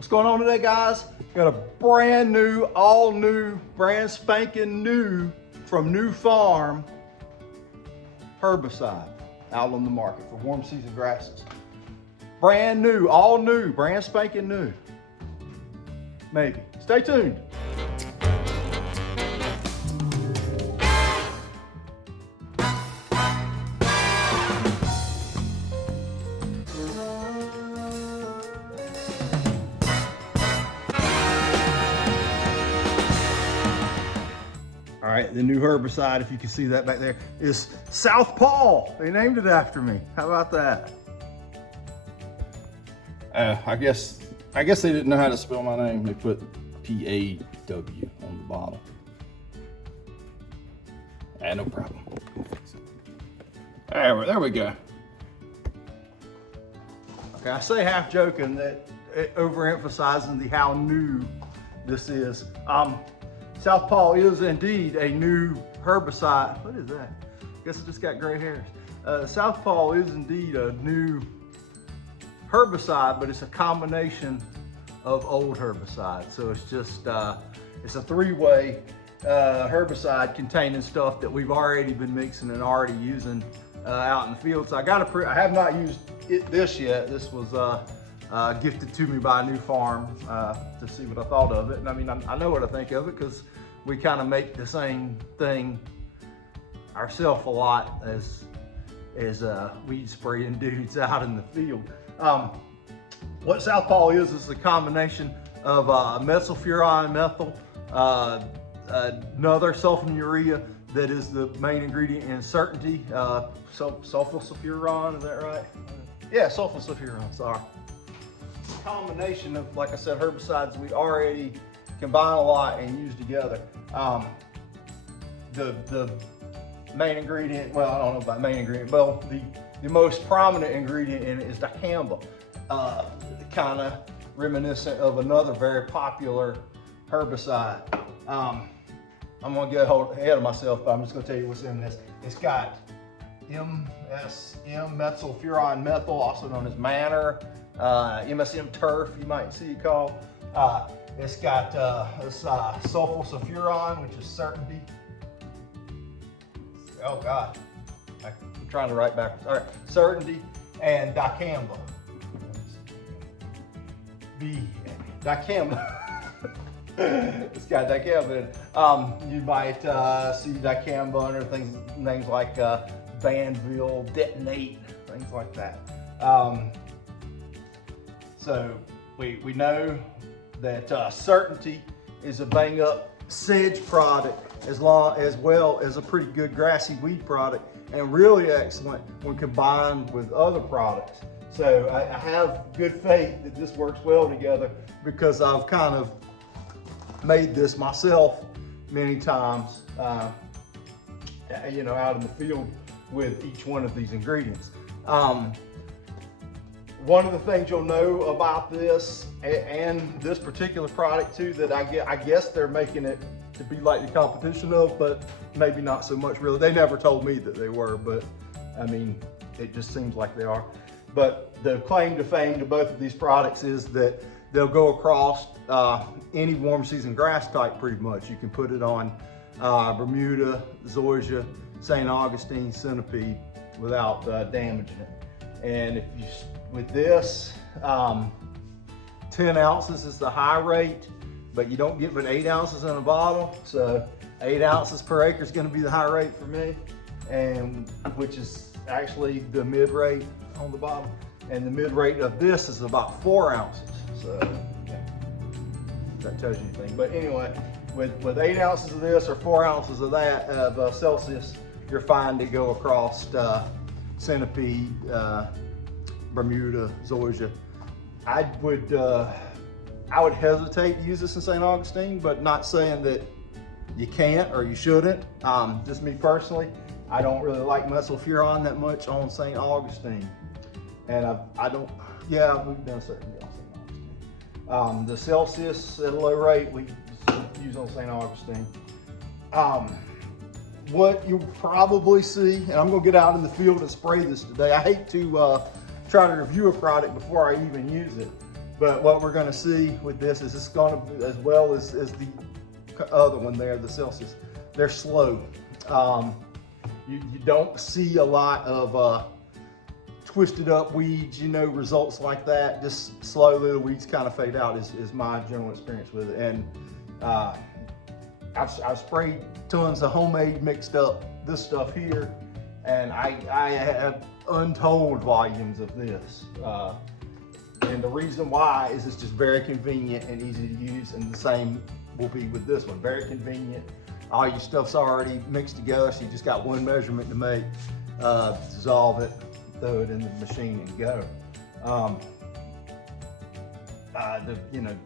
What's going on today, guys? Got a brand new, all new, brand spanking new from New Farm herbicide out on the market for warm season grasses. Brand new, all new, brand spanking new. Maybe. Stay tuned. All right, the new herbicide, if you can see that back there, is Southpaw. They named it after me. How about that? I guess they didn't know how to spell my name. They put P-A-W on the bottle. No problem. All right, there we go. Okay, I say half joking that overemphasizing the how new this is. Southpaw is indeed a new herbicide. What is that? I guess it just got gray hairs. Southpaw is indeed a new herbicide, but it's a combination of old herbicides. So it's just, it's a three-way herbicide containing stuff that we've already been mixing and already using out in the field. So I have not used this yet. This was gifted to me by New Farm to see what I thought of it. And I mean, I know what I think of it because we kind of make the same thing ourselves a lot as weed spraying dudes out in the field. What Southpaw is a combination of methylfuron methyl, another sulfonylurea that is the main ingredient in Certainty, sulfonylurea, is that right? Yeah, sulfonylurea, sorry. Combination of, like I said, herbicides we already combine a lot and use together. The main ingredient, well, I don't know about main ingredient, well, the most prominent ingredient in it is dicamba, kind of reminiscent of another very popular herbicide. I'm gonna get ahead of myself, but I'm just gonna tell you what's in this. It's got MSM, methylfuron methyl, also known as manner, MSM turf, you might see it called. It's got this sulfonylurea, which is Certainty. Oh God, I'm trying to write backwards. All right, Certainty and dicamba. Dicamba. It's got dicamba in it. You might see dicamba under names like Banville, Detonate, things like that. So we know that Certainty is a bang up sedge product as well as a pretty good grassy weed product, and really excellent when combined with other products. So I have good faith that this works well together because I've kind of made this myself many times, you know, out in the field with each one of these ingredients. One of the things you'll know about this and this particular product too, that I guess they're making it to be like the competition of, but maybe not so much really. They never told me that they were, but I mean, it just seems like they are. But the claim to fame to both of these products is that they'll go across any warm season grass type pretty much. You can put it on Bermuda, zoysia, St. Augustine, centipede without damaging it. And if you, with this, 10 ounces is the high rate, but you don't get but 8 ounces in a bottle. So 8 ounces per acre is gonna be the high rate for me, and which is actually the mid rate on the bottle. And the mid rate of this is about 4 ounces. So yeah, if that tells you anything. But anyway, with 8 ounces of this or 4 ounces of that of Celsius, you're fine to go across centipede, Bermuda, zoysia. I would hesitate to use this in St. Augustine, but not saying that you can't or you shouldn't. Just me personally, I don't really like methylfuron that much on St. Augustine. And I don't, yeah, we've done certain on St. Augustine. The Celsius at a low rate, we use on St. Augustine. What you'll probably see, and I'm gonna get out in the field and spray this today. I hate to try to review a product before I even use it. But what we're gonna see with this is it's gonna, as well as the other one there, the Celsius, they're slow. You don't see a lot of twisted up weeds, you know, results like that. Just slowly the weeds kind of fade out is my general experience with it. And I've sprayed tons of homemade mixed up this stuff here, and I have untold volumes of this. And the reason why is it's just very convenient and easy to use, and the same will be with this one. Very convenient. All your stuff's already mixed together, so you just got one measurement to make. Dissolve it, throw it in the machine, and go. You know,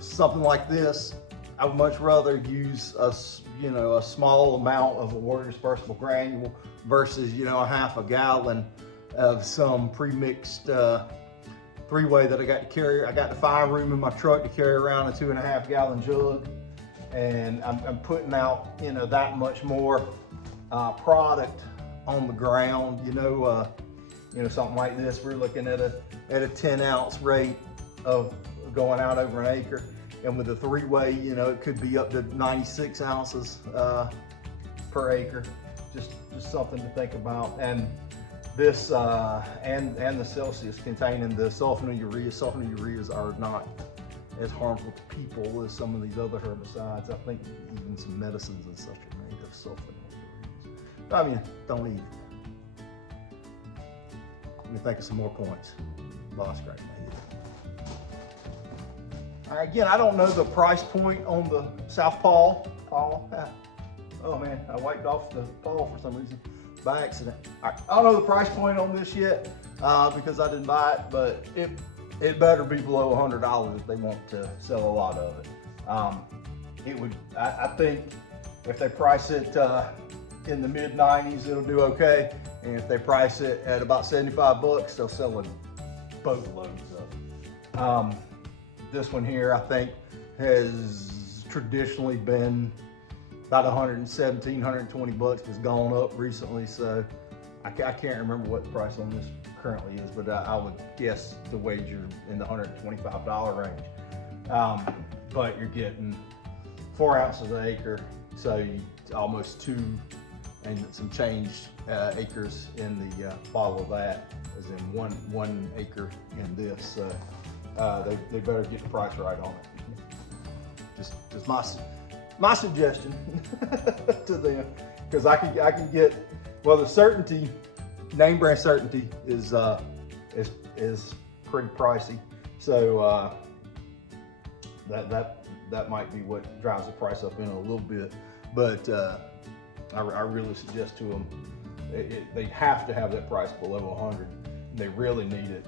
something like this, I would much rather use a small amount of a water dispersible granule versus, you know, a half a gallon of some pre-mixed three-way that I got to carry. I got the 5 room in my truck to carry around a 2.5 gallon jug, and I'm putting out, you know, that much more product on the ground. You know, something like this, we're looking at a 10 ounce rate of going out over an acre, and with a 3-way, you know, it could be up to 96 ounces per acre. Just something to think about. And this and the Celsius containing the sulfonylurea. Sulfonylureas are not as harmful to people as some of these other herbicides. I think even some medicines and such are made of sulfonylureas. I mean, don't eat it. Let me think of some more points. Lost right in my head. All right, again, I don't know the price point on the Southpaw. Oh man, I wiped off the paw for some reason by accident. I don't know the price point on this yet because I didn't buy it, but it better be below $100 if they want to sell a lot of it. It would, I think, if they price it in the mid-90s, it'll do okay. And if they price it at about 75 bucks, they'll sell a boatloads of it. This one here, I think, has traditionally been about 117, 120 bucks. Has gone up recently, so I can't remember what the price on this currently is, but I would guess the wager in the $125 range. But you're getting 4 ounces an acre, so almost 2 and some change acres in the bottle of that, as in one acre in this. So they better get the price right on it. Just my suggestion to them, because I can get, well, the certainty, name brand certainty is pretty pricey, so that might be what drives the price up in a little bit. But I really suggest to them they have to have that price below 100. They really need it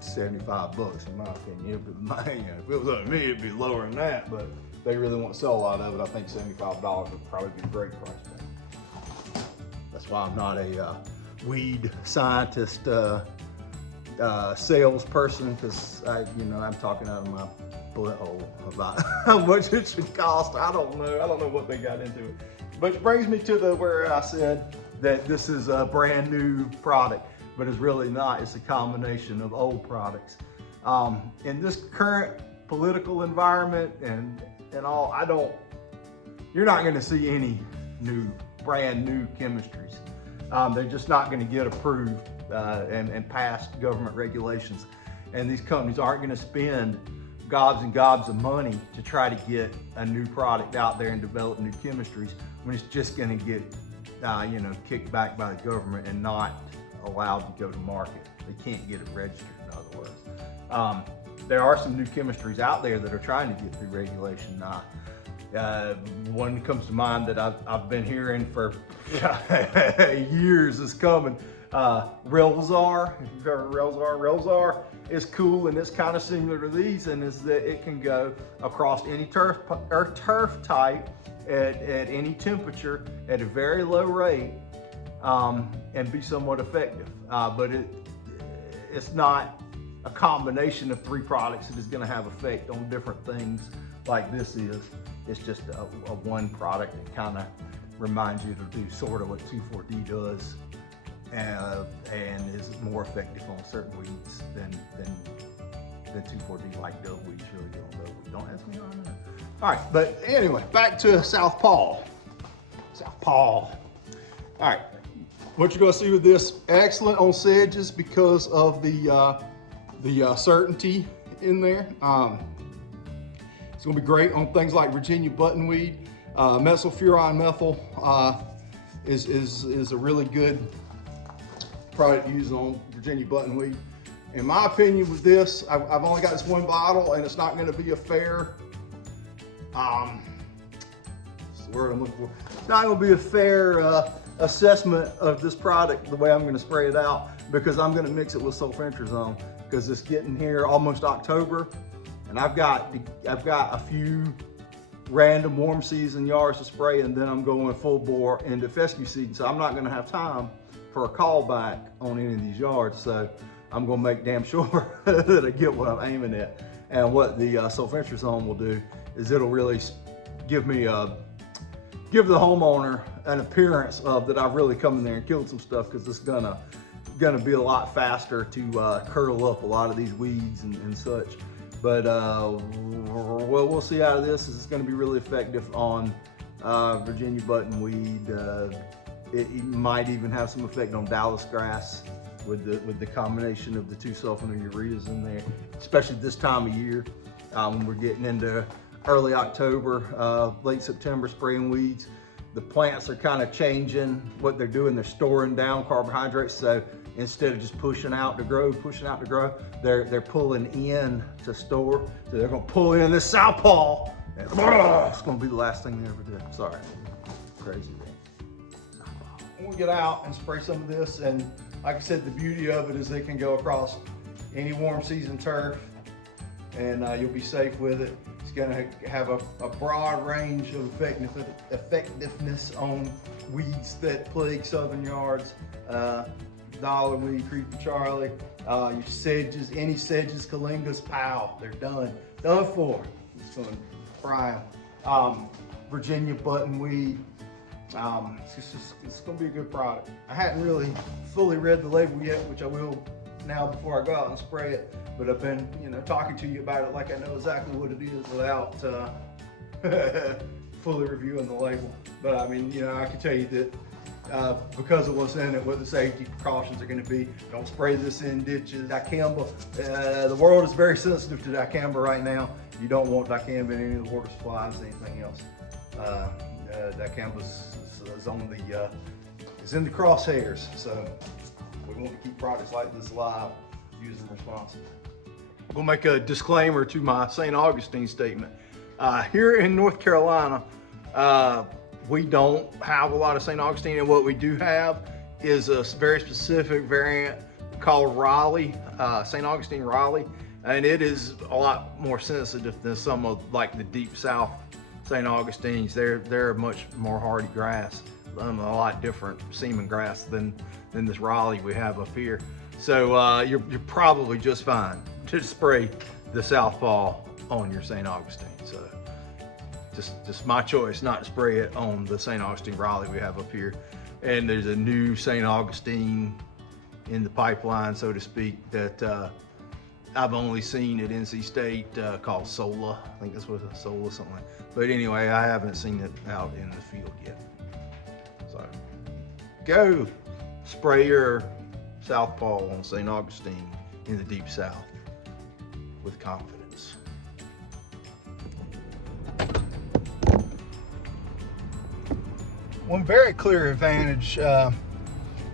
75 bucks in my opinion. If it was up to me, it'd be lower than that, but they really want to sell a lot of it. I think $75 would probably be a great price point. That's why I'm not a weed scientist, salesperson, because I'm talking out of my butthole about how much it should cost. I don't know what they got into it. But it brings me to where I said that this is a brand new product, but it's really not. It's a combination of old products. In this current political environment and all, you're not going to see any brand new chemistries. They're just not going to get approved and pass government regulations. And these companies aren't going to spend gobs and gobs of money to try to get a new product out there and develop new chemistries when it's just going to get kicked back by the government and not allowed to go to market. They can't get it registered, in other words. There are some new chemistries out there that are trying to get through regulation. One comes to mind that I've been hearing for years is coming. Relzar, if you've heard of Relzar is cool, and it's kind of similar to these, and is that it can go across any turf type at any temperature at a very low rate and be somewhat effective. But it's not a combination of 3 products that is going to have effect on different things like this is. It's just a one product that kind of reminds you to do sort of what 2,4-D does, and is more effective on certain weeds than Then 2,4-D like dove weeds really good on dove weed. Don't ask me how I know. All right, but anyway, back to Southpaw. Southpaw. All right, what you're gonna see with this, excellent on sedges because of the certainty in there. It's gonna be great on things like Virginia buttonweed. Methylfuron methyl is a really good product to use on Virginia buttonweed. In my opinion with this, I've only got this one bottle and it's not gonna be a fair, what's the word I'm looking for? It's not gonna be a fair assessment of this product the way I'm gonna spray it out, because I'm gonna mix it with sulfentrazone, because it's getting here almost October, and I've got a few random warm season yards to spray, and then I'm going full bore into fescue season, so I'm not gonna have time for a callback on any of these yards. So I'm gonna make damn sure that I get what I'm aiming at. And what the sulfentrazone will do is it'll really give the homeowner an appearance of that I've really come in there and killed some stuff, because it's gonna be a lot faster to curl up a lot of these weeds and such. But what we'll see out of this is it's gonna be really effective on Virginia buttonweed. It might even have some effect on Dallas grass with the combination of the 2 sulfonylureas in there, especially this time of year when we're getting into early October, late September, spraying weeds. The plants are kind of changing what they're doing. They're storing down carbohydrates. So instead of just pushing out to grow, they're pulling in to store. So they're gonna pull in this Southpaw. And, it's gonna be the last thing they ever do. Sorry, crazy thing. We'll get out and spray some of this, and like I said, the beauty of it is it can go across any warm season turf, and you'll be safe with it. It's gonna have a broad range of effectiveness on weeds that plague southern yards. Dollarweed, creeping Charlie, your sedges, any sedges, Kalingas, pow, they're done for. It's gonna fry them. Virginia buttonweed, it's gonna be a good product. I hadn't really fully read the label yet, which I will now before I go out and spray it, but I've been, talking to you about it like I know exactly what it is without fully reviewing the label. But I mean, I can tell you that because of what's in it, what the safety precautions are going to be. Don't spray this in ditches. Dicamba, the world is very sensitive to dicamba right now. You don't want dicamba in any of the water supplies, anything else. Dicamba is in the crosshairs, so we want to keep products like this alive, use them responsibly. We'll make a disclaimer to my St. Augustine statement. Here in North Carolina, we don't have a lot of St. Augustine, and what we do have is a very specific variant called Raleigh, St. Augustine Raleigh, and it is a lot more sensitive than some of like the deep south St. Augustines. They're a much more hardy grass, a lot different semen grass than this Raleigh we have up here. So you're probably just fine to spray the Southpaw on your St. Augustine. So just my choice not to spray it on the St. Augustine Raleigh we have up here. And there's a new St. Augustine in the pipeline, so to speak, that I've only seen at NC State called Sola. I think this was a Sola, something like that. But anyway, I haven't seen it out in the field yet. So go spray your Southpaw on St. Augustine in the deep south with confidence. One very clear advantage that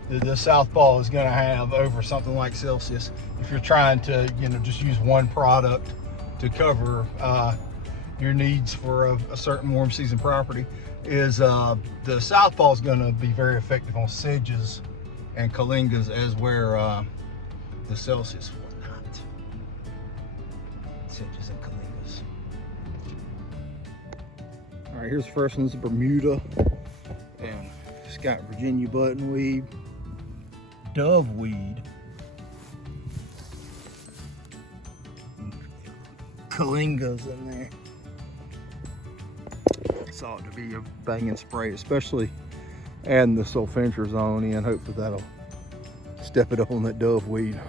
the Southpaw is going to have over something like Celsius, if you're trying to just use one product to cover your needs for a certain warm season property, is the Southpaw is going to be very effective on sedges and Kalingas, as where the Celsius will not. Sedges and Kalingas. All right, here's the first one. This is Bermuda, and it's got Virginia buttonweed, doveweed, Kalingas in there. It's ought to be a banging spray, especially adding the sulfentrazone in. Hopefully that'll step it up on that doveweed.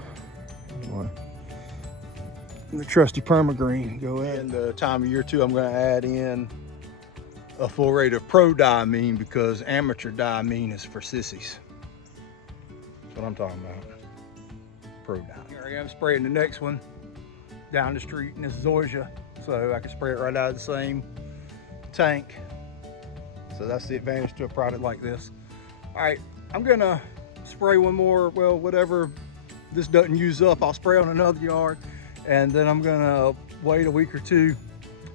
And the trusty permagreen, go ahead. And the time of year too, I'm gonna add in a full rate of pro diamine because amateur diamine is for sissies. That's what I'm talking about. Pro diamine. Here I am spraying the next one down the street, and this is Zoysia, so I can spray it right out of the same tank. So that's the advantage to a product like this. All right, I'm gonna spray one more, well, whatever this doesn't use up, I'll spray on another yard, and then I'm gonna wait a week or two,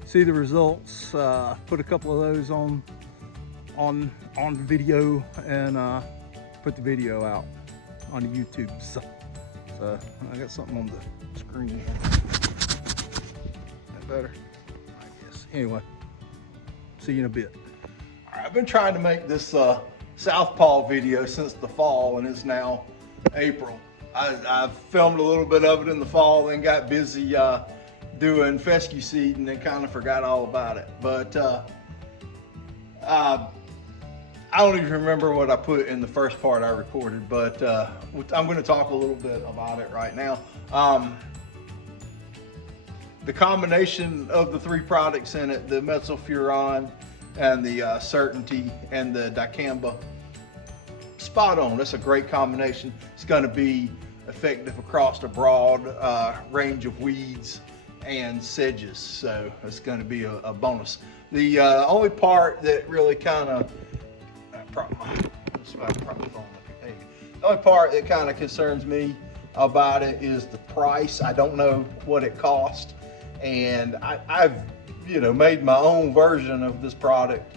see the results, put a couple of those on the video, and put the video out on the YouTube. So I got something on the screen here. That better? I guess. Anyway, see you in a bit. All right, I've been trying to make this Southpaw video since the fall, and it's now April. I've filmed a little bit of it in the fall, then got busy doing fescue seed, and then kind of forgot all about it. But I don't even remember what I put in the first part I recorded, but I'm going to talk a little bit about it right now. The combination of the three products in it, the methylfuron and the certainty and the dicamba, spot on. That's a great combination. It's going to be effective across a broad range of weeds and sedges, so it's going to be a bonus. The only part that really kind of the only part that kind of concerns me about it is the price. I don't know what it cost, and I've made my own version of this product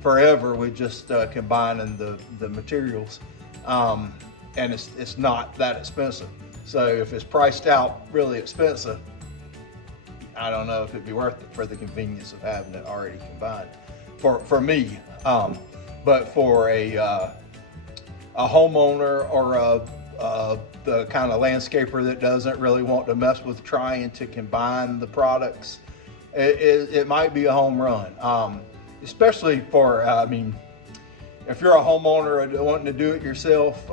forever with just combining the materials, and it's not that expensive. So if it's priced out really expensive, I don't know if it'd be worth it for the convenience of having it already combined for me. But for a homeowner or the kind of landscaper that doesn't really want to mess with trying to combine the products, it might be a home run. Especially for, if you're a homeowner wanting to do it yourself,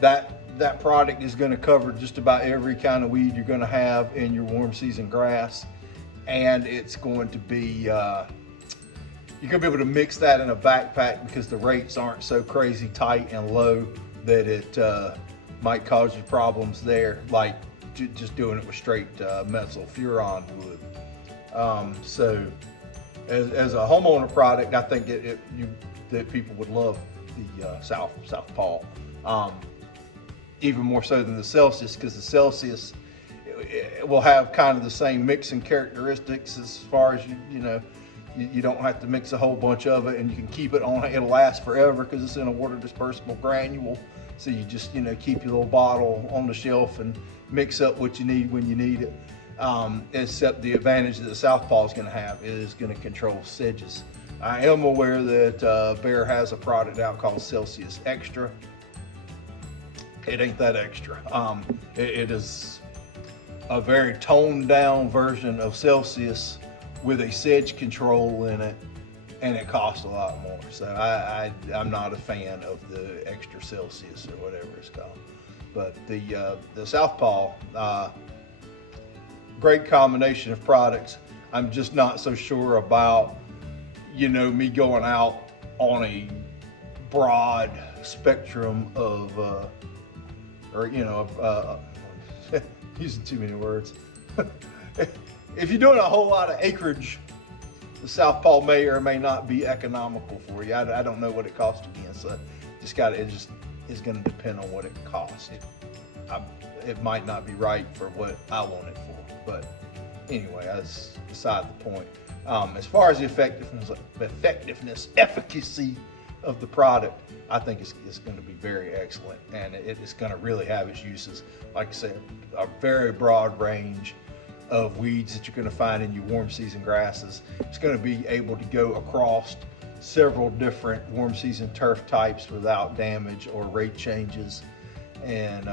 that product is going to cover just about every kind of weed you're going to have in your warm season grass, and it's going to be you're going to be able to mix that in a backpack because the rates aren't so crazy tight and low that it might cause you problems there, like just doing it with straight methylfuron would. So as a homeowner product, I think that people would love the Southpaw, even more so than the Celsius, because the Celsius it will have kind of the same mixing characteristics as far as you don't have to mix a whole bunch of it, and you can keep it on. It'll last forever because it's in a water dispersible granule. So you just keep your little bottle on the shelf and mix up what you need when you need it. Except the advantage that the Southpaw is going to have is going to control sedges. I am aware that Bayer has a product out called Celsius Extra. It ain't that extra. It is a very toned down version of Celsius with a sedge control in it, and it costs a lot more. So I'm not a fan of the Extra Celsius or whatever it's called. But the Southpaw, great combination of products. I'm just not so sure about me going out on a broad spectrum of using too many words. If you're doing a whole lot of acreage, the Southpaw may or may not be economical for you. I don't know what it costs again, so it just is going to depend on what it costs. It might not be right for what I want it for, but anyway, that's beside the point. As far as the effectiveness, efficacy of the product, I think it's going to be very excellent, and it's going to really have its uses. Like I said, a very broad range of weeds that you're going to find in your warm season grasses. It's going to be able to go across several different warm season turf types without damage or rate changes, and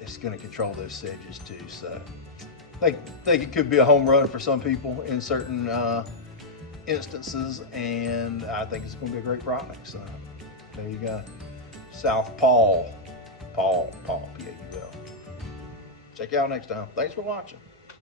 it's going to control those sedges too. So I think it could be a home run for some people in certain instances, and I think it's going to be a great product. So there you go. Southpaw, Paul, P-A-U-L. Check you out next time. Thanks for watching.